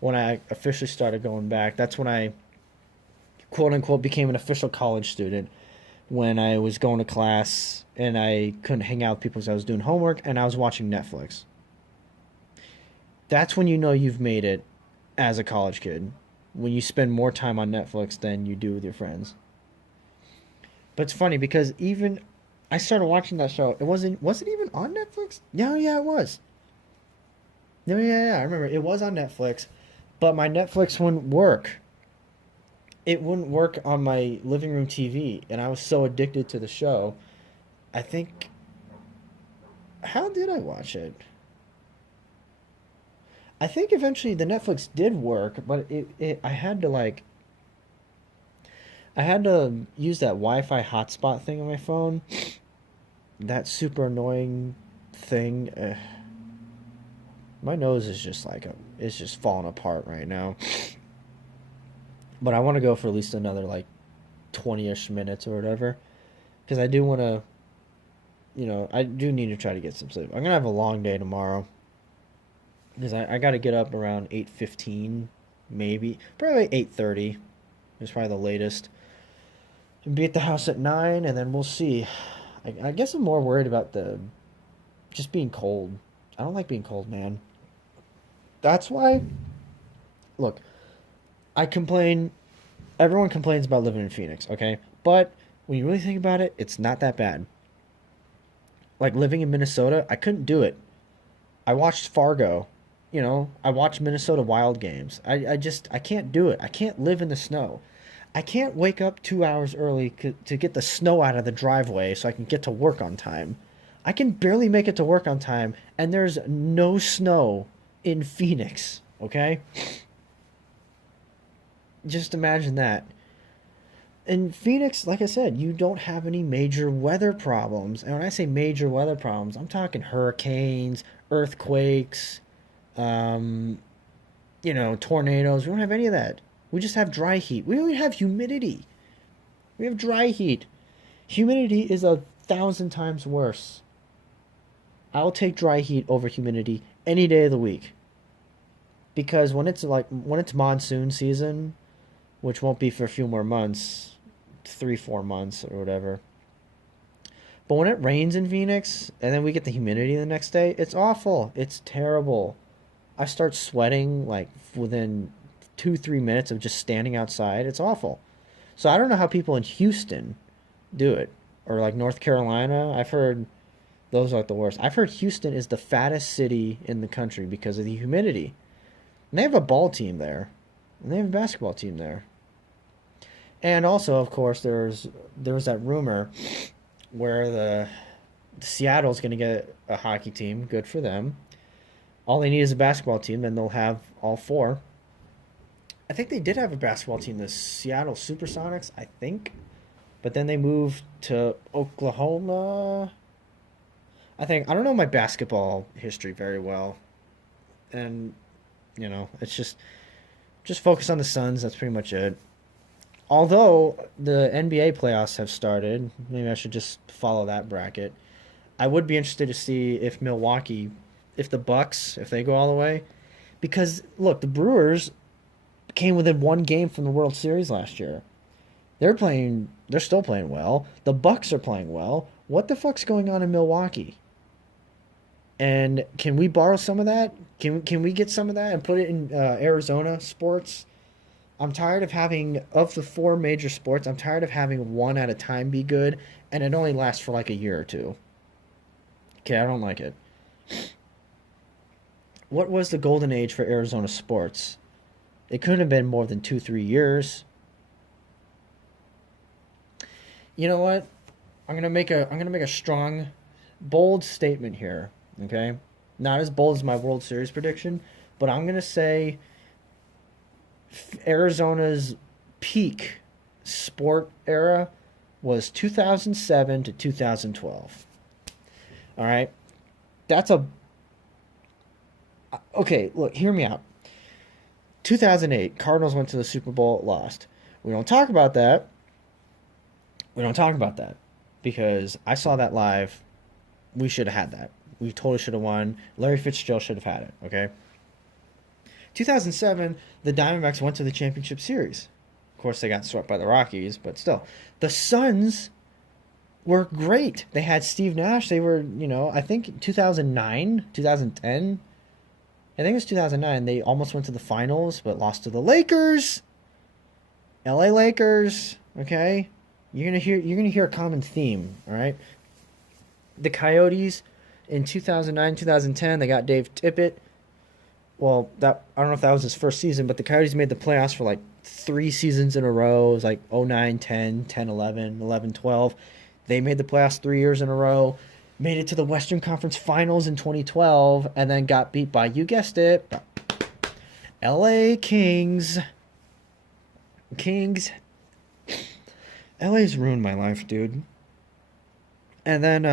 When I officially started going back, that's when I, quote-unquote, became an official college student. When I was going to class and I couldn't hang out with people because I was doing homework and I was watching Netflix. That's when you know you've made it as a college kid. When you spend more time on Netflix than you do with your friends. But it's funny because I started watching that show. It wasn't even on Netflix? Yeah, yeah, it was. No, yeah, yeah, I remember. It was on Netflix, but my Netflix wouldn't work. It wouldn't work on my living room TV, and I was so addicted to the show. I think how did I watch it? I think eventually the Netflix did work, but it I had to use that Wi-Fi hotspot thing on my phone. That super annoying thing. My nose is just it's just falling apart right now. But I want to go for at least another like 20ish minutes or whatever, because I do want to, I do need to try to get some sleep. I'm gonna have a long day tomorrow because I got to get up around 8:15, maybe probably 8:30. It's probably the latest. And be at the house at 9, and then we'll see. I guess I'm more worried about the just being cold. I don't like being cold, man. That's why. Look, I complain. Everyone complains about living in Phoenix, okay? But when you really think about it, it's not that bad. Like living in Minnesota, I couldn't do it. I watched Fargo, I watched Minnesota Wild games. I can't do it. I can't live in the snow. I can't wake up 2 hours early to get the snow out of the driveway so I can get to work on time. I can barely make it to work on time, and there's no snow in Phoenix, okay? Just imagine that. In Phoenix, like I said, you don't have any major weather problems. And when I say major weather problems, I'm talking hurricanes, earthquakes, um, tornadoes. We don't have any of that. We just have dry heat. We don't even have humidity. We have dry heat. Humidity is 1,000 times worse. I'll take dry heat over humidity any day of the week. Because when it's monsoon season, which won't be for a few more months, 3, 4 months or whatever. But when it rains in Phoenix and then we get the humidity the next day, it's awful. It's terrible. I start sweating like within 2, 3 minutes of just standing outside. It's awful. So I don't know how people in Houston do it, or like North Carolina. I've heard those are like the worst. I've heard Houston is the fattest city in the country because of the humidity. And they have a ball team there, and they have a basketball team there. And also, of course, there was that rumor where Seattle's going to get a hockey team. Good for them. All they need is a basketball team, then they'll have all four. I think they did have a basketball team, the Seattle Supersonics, I think. But then they moved to Oklahoma. I don't know my basketball history very well. And, it's just focus on the Suns. That's pretty much it. Although the NBA playoffs have started, maybe I should just follow that bracket. I would be interested to see if if the Bucks, if they go all the way. Because, look, the Brewers came within one game from the World Series last year. They're still playing well. The Bucks are playing well. What the fuck's going on in Milwaukee? And can we borrow some of that? Can we get some of that and put it in Arizona sports? I'm tired of of the four major sports, I'm tired of having one at a time be good, and it only lasts for like a year or two. Okay, I don't like it. What was the golden age for Arizona sports? It couldn't have been more than 2, 3 years. You know what? I'm gonna make a strong, bold statement here. Okay, not as bold as my World Series prediction, but I'm gonna say Arizona's peak sport era was 2007 to 2012. All right, that's a okay. Look, hear me out. 2008, Cardinals went to the Super Bowl, lost. We don't talk about that. We don't talk about that because I saw that live. We should have had that. We totally should have won. Larry Fitzgerald should have had it, okay? 2007, the Diamondbacks went to the championship series. Of course, they got swept by the Rockies, but still. The Suns were great. They had Steve Nash. They were, I think 2009, 2010. I think it was 2009. They almost went to the finals, but lost to the Lakers. LA Lakers, okay? You're gonna hear a common theme, all right? The Coyotes in 2009, 2010, they got Dave Tippett. Well, that I don't know if that was his first season, but the Coyotes made the playoffs for like 3 seasons in a row. It was like 09, 10, 10, 11, 11, 12. They made the playoffs 3 years in a row, made it to the Western Conference Finals in 2012, and then got beat by, you guessed it, LA Kings. Kings. LA's ruined my life, dude. And then,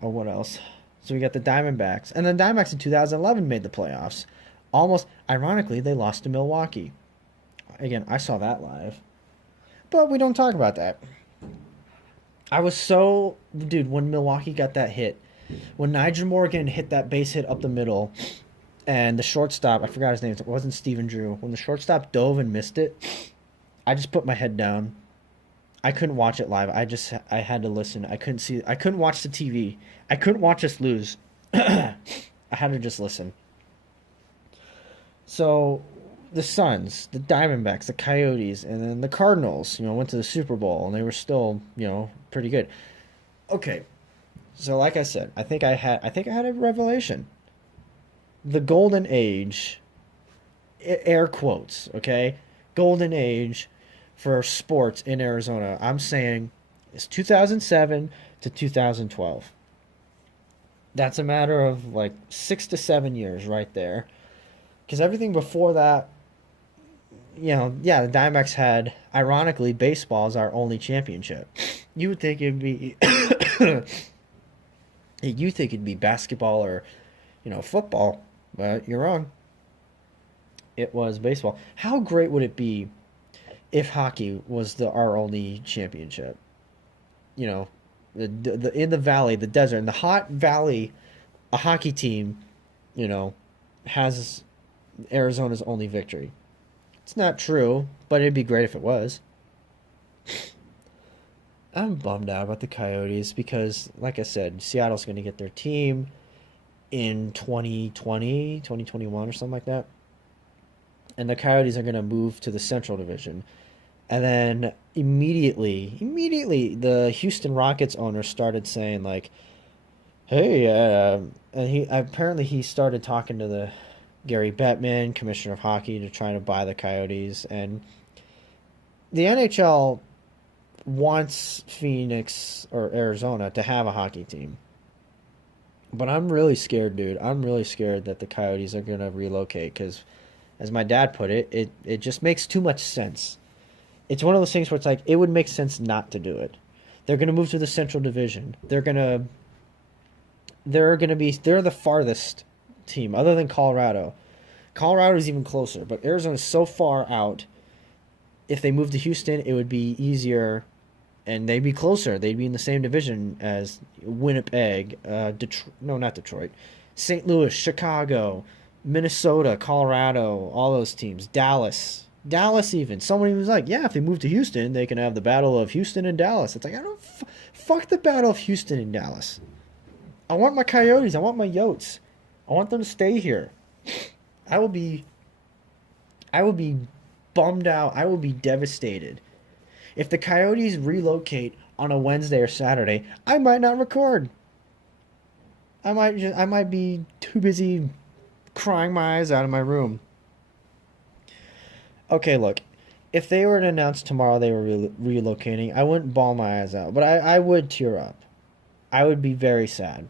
what else? So we got the Diamondbacks. And then Diamondbacks in 2011 made the playoffs. Almost, ironically, they lost to Milwaukee. Again, I saw that live. But we don't talk about that. I was so... Dude, when Milwaukee got that hit, when Nigel Morgan hit that base hit up the middle, and the shortstop, I forgot his name, it wasn't Steven Drew. When the shortstop dove and missed it, I just put my head down. I couldn't watch it live. I had to listen. I couldn't watch the TV. I couldn't watch us lose. I had to just listen. So, the Suns, the Diamondbacks, the Coyotes, and then the Cardinals, went to the Super Bowl, and they were still, pretty good. Okay. So, like I said, I think I had a revelation. The golden age, air quotes, okay? Golden age for sports in Arizona, I'm saying, is 2007 to 2012. That's a matter of like 6 to 7 years right there. Because everything before that, the Diamondbacks had, ironically, baseball as our only championship. You would think it'd be, basketball or, football, but you're wrong. It was baseball. How great would it be if hockey was our only championship? The in the valley, the desert, in the hot valley, a hockey team, has Arizona's only victory. It's not true, but it'd be great if it was. I'm bummed out about the Coyotes because, like I said, Seattle's going to get their team in 2020, 2021 or something like that. And the Coyotes are going to move to the Central Division. And then immediately, the Houston Rockets owner started saying, like, hey, and he started talking to the Gary Bettman, commissioner of hockey, to try to buy the Coyotes. And the NHL wants Phoenix or Arizona to have a hockey team. But I'm really scared, dude. I'm really scared that the Coyotes are going to relocate because, as my dad put it, it just makes too much sense. It's one of those things where it's like, it would make sense not to do it. They're going to move to the Central Division. They're the farthest team other than Colorado. Colorado's even closer, but Arizona's so far out. If they moved to Houston, it would be easier, and they'd be closer. They'd be in the same division as Winnipeg, not Detroit, St. Louis, Chicago, Minnesota, Colorado, all those teams. Dallas even. Somebody was like, yeah, if they move to Houston, they can have the Battle of Houston and Dallas. It's like, I don't... fuck the Battle of Houston and Dallas. I want my Coyotes. I want my Yotes. I want them to stay here. I will be bummed out. I will be devastated. If the Coyotes relocate on a Wednesday or Saturday, I might not record. I might be too busy crying my eyes out in my room. Okay, look. If they were to announce tomorrow they were relocating, I wouldn't bawl my eyes out, but I would tear up. I would be very sad.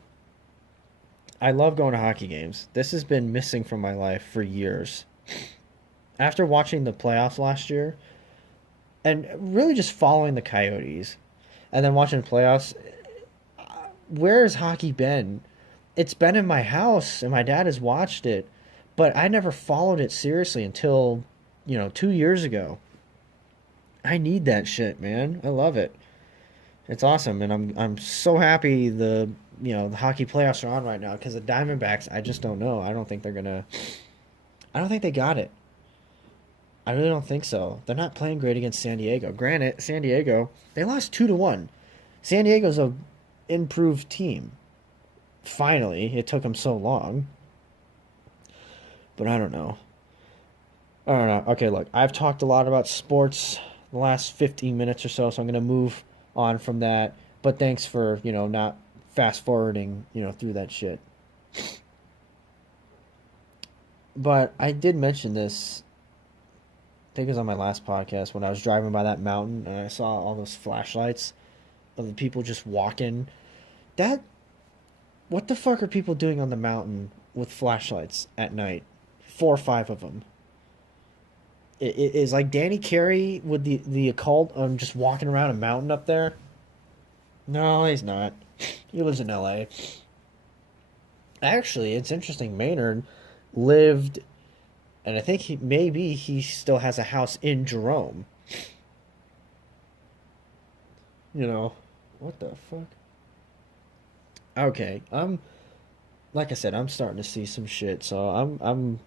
I love going to hockey games. This has been missing from my life for years. After watching the playoffs last year, and really just following the Coyotes, and then watching the playoffs, where has hockey been? It's been in my house, and my dad has watched it, but I never followed it seriously until, 2 years ago. I need that shit, man. I love it. It's awesome, and I'm so happy the hockey playoffs are on right now because the Diamondbacks, I just don't know. I don't think they got it. I really don't think so. They're not playing great against San Diego. Granted, San Diego, they lost 2-1. San Diego's a improved team. Finally, it took them so long. But I don't know. Okay, look, I've talked a lot about sports the last 15 minutes or so I'm going to move on from that. But thanks for, not fast forwarding, through that shit. But I did mention this, I think it was on my last podcast, when I was driving by that mountain and I saw all those flashlights of the people just walking. That, what the fuck are people doing on the mountain with flashlights at night? 4 or 5 of them. It is like Danny Carey with the occult on just walking around a mountain up there. No, he's not. He lives in L.A. Actually, it's interesting. Maynard lived, and I think he still has a house in Jerome. What the fuck? Okay, like I said, I'm starting to see some shit, so I'm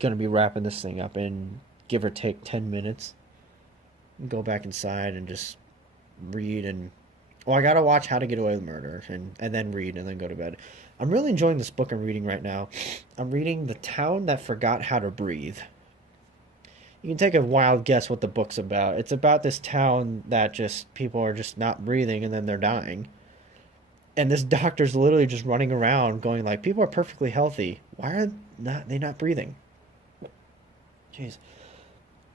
gonna be wrapping this thing up in give or take 10 minutes. Go back inside and just read and I gotta watch How to Get Away with Murder and then read and then go to bed. I'm really enjoying this book I'm reading right now. I'm reading The Town That Forgot How to Breathe. You can take a wild guess what the book's about. It's about this town that just people are just not breathing and then they're dying. And this doctor's literally just running around going like, people are perfectly healthy. Why are they not breathing? Jeez.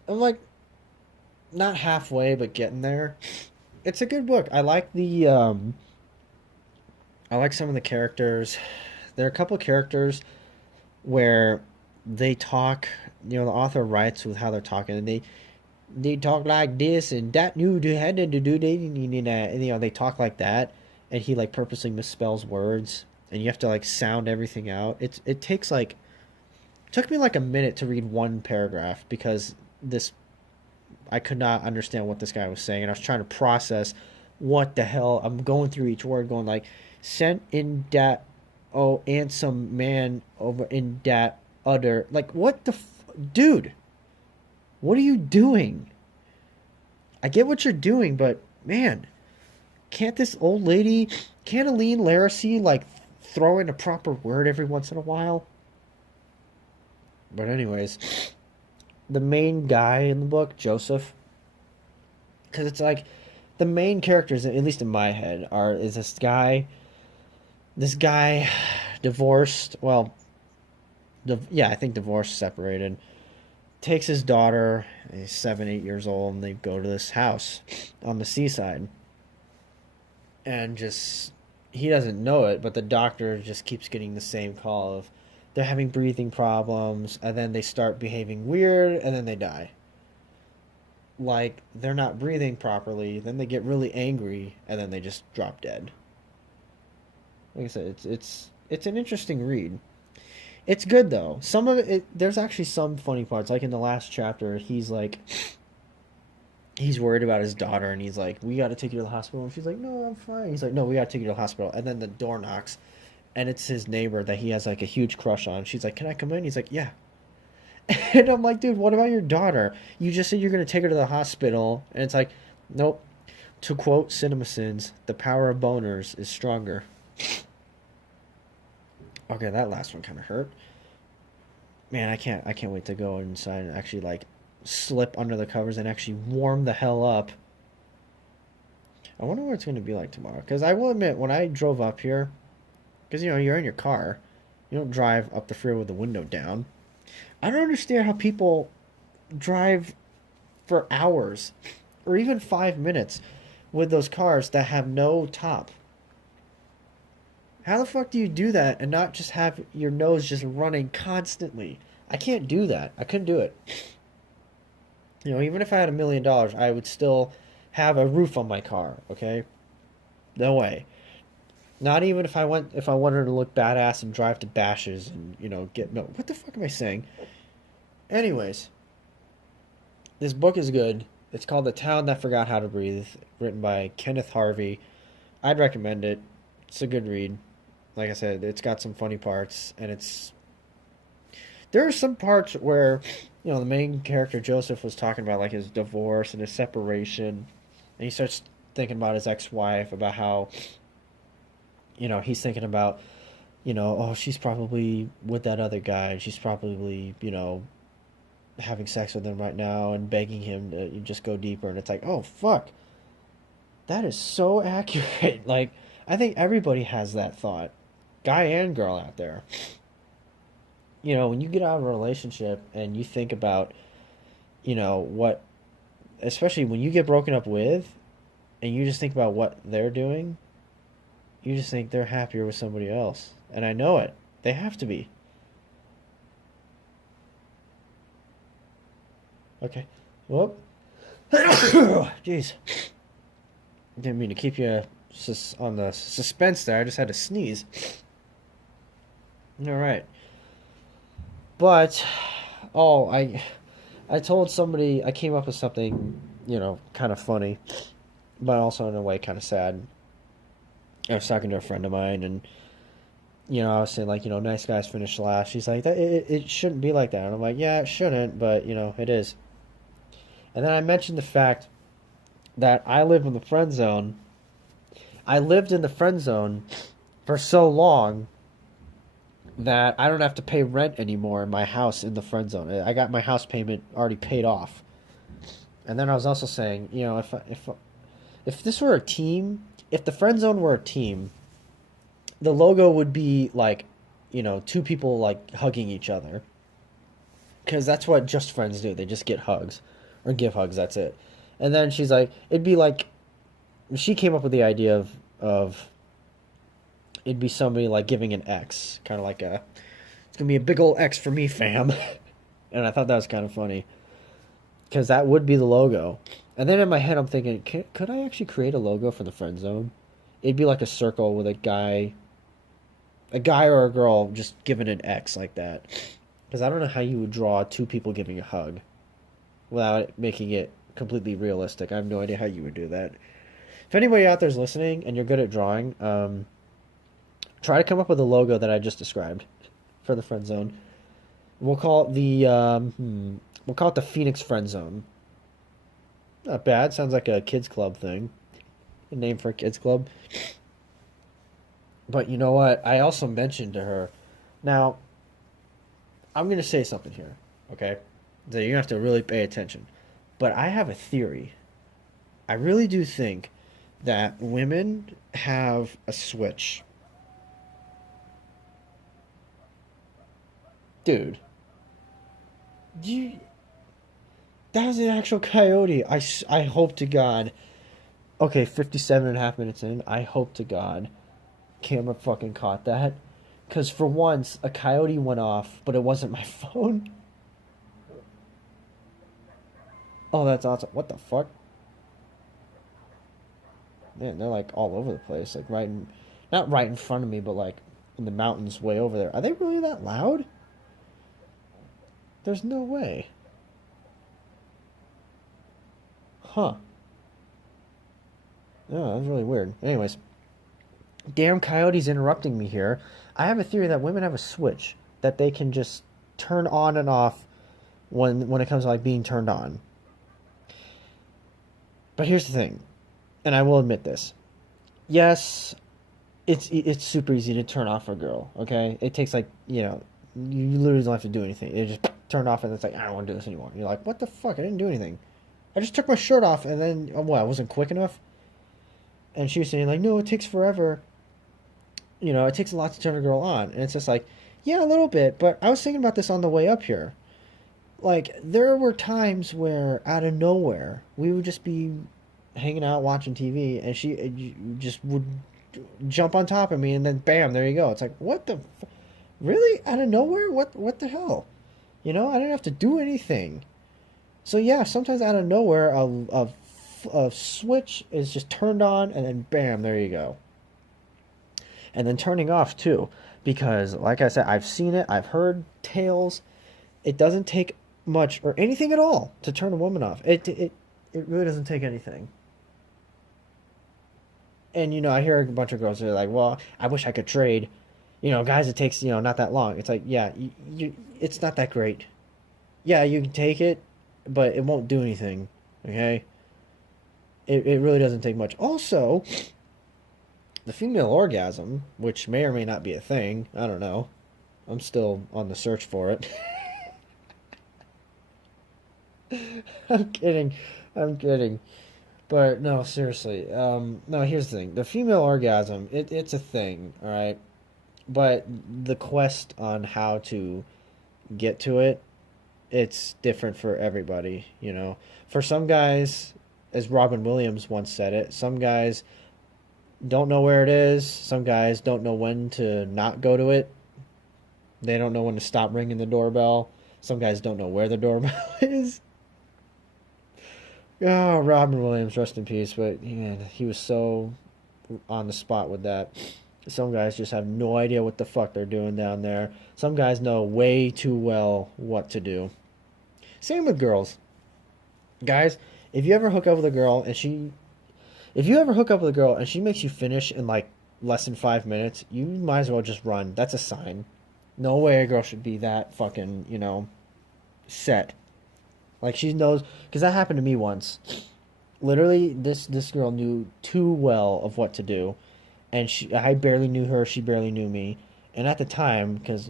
I'm like not halfway but getting there. It's a good book. I like I like some of the characters. There are a couple of characters where they talk, the author writes with how they're talking and they talk like this and that new had to do they talk like that and he like purposely misspells words and you have to like sound everything out. It took me like a minute to read one paragraph because I could not understand what this guy was saying, and I was trying to process what the hell. I'm going through each word, going like, sent in that, and some man over in that other. Like, what the dude? What are you doing? I get what you're doing, but man, can't this old lady, can't Aline Laracy, like, throw in a proper word every once in a while? But anyways, the main guy in the book, Joseph, because it's like the main characters, at least in my head, is this guy divorced, well, I think divorced, separated, takes his daughter, he's 7-8 years old, and they go to this house on the seaside, and just, he doesn't know it, but the doctor just keeps getting the same call of, they're having breathing problems, and then they start behaving weird, and then they die. Like, they're not breathing properly, then they get really angry, and then they just drop dead. Like I said, it's an interesting read. It's good, though. Some of it, there's actually some funny parts. Like, in the last chapter, he's worried about his daughter, and he's like, we gotta take you to the hospital. And she's like, no, I'm fine. He's like, no, we gotta take you to the hospital. And then the door knocks, and it's his neighbor that he has like a huge crush on. She's like, can I come in? He's like, yeah. And I'm like, dude, what about your daughter? You just said you're going to take her to the hospital. And it's like, nope. To quote CinemaSins, the power of boners is stronger. Okay, that last one kind of hurt. Man, I can't wait to go inside and actually like slip under the covers and actually warm the hell up. I wonder what it's going to be like tomorrow. Because I will admit, when I drove up here, because, you're in your car. You don't drive up the freeway with the window down. I don't understand how people drive for hours or even 5 minutes with those cars that have no top. How the fuck do you do that and not just have your nose just running constantly? I can't do that. I couldn't do it. Even if I had $1 million, I would still have a roof on my car, okay? No way. Not even if I wanted to look badass and drive to Bashes and, what the fuck am I saying? Anyways, this book is good. It's called The Town That Forgot How to Breathe, written by Kenneth Harvey. I'd recommend it. It's a good read. Like I said, it's got some funny parts, and there are some parts where, the main character, Joseph, was talking about, like, his divorce and his separation, and he starts thinking about his ex-wife, about how, he's thinking about, she's probably with that other guy. She's probably, having sex with him right now and begging him to just go deeper. And it's like, oh, fuck. That is so accurate. Like, I think everybody has that thought, guy and girl out there. You know, when you get out of a relationship and you think about, what, especially when you get broken up with, and you just think about what they're doing, you just think they're happier with somebody else. And I know it. They have to be. Okay. Well, jeez. Didn't mean to keep you on the suspense there. I just had to sneeze. All right. But, oh, I told somebody, I came up with something, kind of funny, but also in a way kind of sad. I was talking to a friend of mine, and, I was saying, like, nice guys finish last. She's like, it shouldn't be like that. And I'm like, yeah, it shouldn't, but, it is. And then I mentioned the fact that I live in the friend zone. I lived in the friend zone for so long that I don't have to pay rent anymore in my house in the friend zone. I got my house payment already paid off. And then I was also saying, if this were a team, if the friend zone were a team, the logo would be like, two people like hugging each other. Because that's what just friends do. They just get hugs or give hugs. That's it. And then she's like, it'd be like, she came up with the idea of it'd be somebody like giving an X, kind of like it's gonna be a big old X for me, fam. And I thought that was kind of funny because that would be the logo. And then in my head, I'm thinking, could I actually create a logo for the friend zone? It'd be like a circle with a guy or a girl just giving an X like that. Because I don't know how you would draw two people giving a hug without making it completely realistic. I have no idea how you would do that. If anybody out there is listening and you're good at drawing, try to come up with a logo that I just described for the friend zone. We'll call it the Phoenix Friend Zone. Not bad. Sounds like a kids club thing. A name for a kids club. But you know what? I also mentioned to her. Now, I'm going to say something here, okay? So you have to really pay attention. But I have a theory. I really do think that women have a switch. Dude. That was an actual coyote. I hope to God. Okay, 57 and a half minutes in. I hope to God camera fucking caught that. Because for once, a coyote went off, but it wasn't my phone. Oh, that's awesome. What the fuck? Man, they're like all over the place. Like not right in front of me, but like in the mountains way over there. Are they really that loud? There's no way. Huh. Oh, that's really weird. Anyways. Damn coyotes interrupting me here. I have a theory that women have a switch that they can just turn on and off when it comes to like being turned on. But here's the thing, and I will admit this. Yes, it's super easy to turn off a girl, okay? It takes like, you literally don't have to do anything. It just turn off and it's like, I don't want to do this anymore. And you're like, what the fuck? I didn't do anything. I just took my shirt off and then, I wasn't quick enough? And she was saying like, no, it takes forever. It takes a lot to turn a girl on. And it's just like, yeah, a little bit. But I was thinking about this on the way up here. Like, there were times where, out of nowhere, we would just be hanging out watching TV, and she just would jump on top of me, and then bam, there you go. It's like, what the... Really? Out of nowhere? What the hell? I didn't have to do anything. So yeah, sometimes out of nowhere, a switch is just turned on, and then bam, there you go. And then turning off, too. Because, like I said, I've seen it. I've heard tales. It doesn't take much or anything at all to turn a woman off. It really doesn't take anything. And, I hear a bunch of girls that are like, well, I wish I could trade. Guys, it takes, not that long. It's like, yeah, it's not that great. Yeah, you can take it, but it won't do anything. Okay? It really doesn't take much. Also... the female orgasm, which may or may not be a thing, I don't know. I'm still on the search for it. I'm kidding. But no, seriously. No, here's the thing. The female orgasm, it's a thing, all right? But the quest on how to get to it, it's different for everybody, you know. For some guys, as Robin Williams once said it, some guys don't know where it is. Some guys don't know when to not go to it. They don't know when to stop ringing the doorbell. Some guys don't know where the doorbell is. Oh, Robin Williams, rest in peace. But man, he was so on the spot with that. Some guys just have no idea what the fuck they're doing down there. Some guys know way too well what to do. Same with girls. Guys, if you ever hook up with a girl and she if you ever hook up with a girl and she makes you finish in like less than 5 minutes, you might as well just run. That's a sign. No way a girl should be that fucking, set. Like she knows, because that happened to me once. Literally, this girl knew too well of what to do, and I barely knew her. She barely knew me, and at the time, because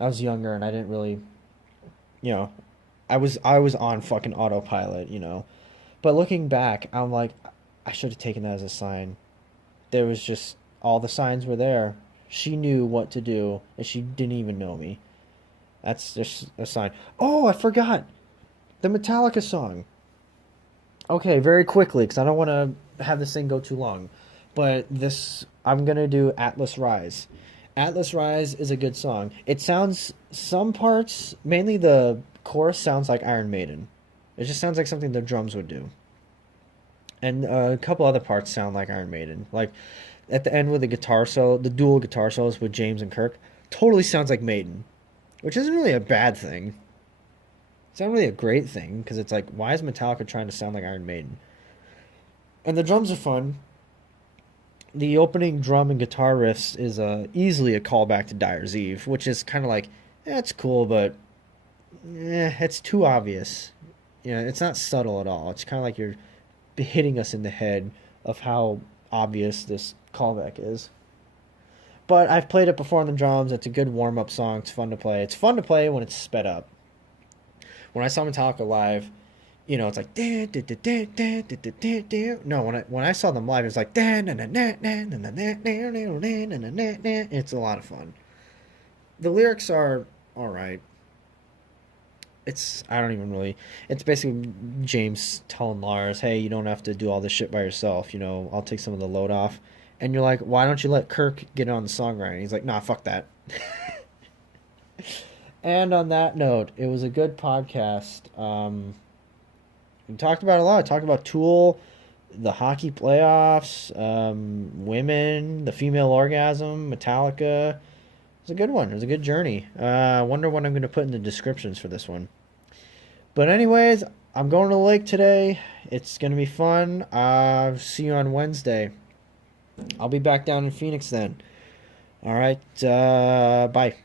I was younger and I didn't really, you know, I was on fucking autopilot. But looking back, I'm like, I should have taken that as a sign. There was just all the signs were there. She knew what to do, and she didn't even know me. That's just a sign. Oh, I forgot the Metallica song. Okay, very quickly, because I don't want to have this thing go too long. But I'm going to do Atlas Rise. Atlas Rise is a good song. It sounds, some parts, mainly the chorus sounds like Iron Maiden. It just sounds like something the drums would do. And a couple other parts sound like Iron Maiden. Like, at the end with the guitar solo, the dual guitar solos with James and Kirk, totally sounds like Maiden. Which isn't really a bad thing. It's not really a great thing, because it's like, why is Metallica trying to sound like Iron Maiden? And the drums are fun. The opening drum and guitar riffs is easily a callback to Dyer's Eve, which is kind of like, it's cool, but it's too obvious. It's not subtle at all. It's kind of like you're hitting us in the head of how obvious this callback is. But I've played it before on the drums. It's a good warm-up song. It's fun to play. It's fun to play when it's sped up. When I saw Metallica live, it's like no. When I saw them live, it's like it's a lot of fun. The lyrics are all right. It's basically James telling Lars, hey, you don't have to do all this shit by yourself. I'll take some of the load off. And you're like, why don't you let Kirk get on the songwriting? He's like, nah, fuck that. And on that note, it was a good podcast. We talked about a lot. Talked about Tool, the hockey playoffs, women, the female orgasm, Metallica. It was a good one. It was a good journey. I wonder what I'm going to put in the descriptions for this one. But anyways, I'm going to the lake today. It's going to be fun. See you on Wednesday. I'll be back down in Phoenix then. All right. Bye.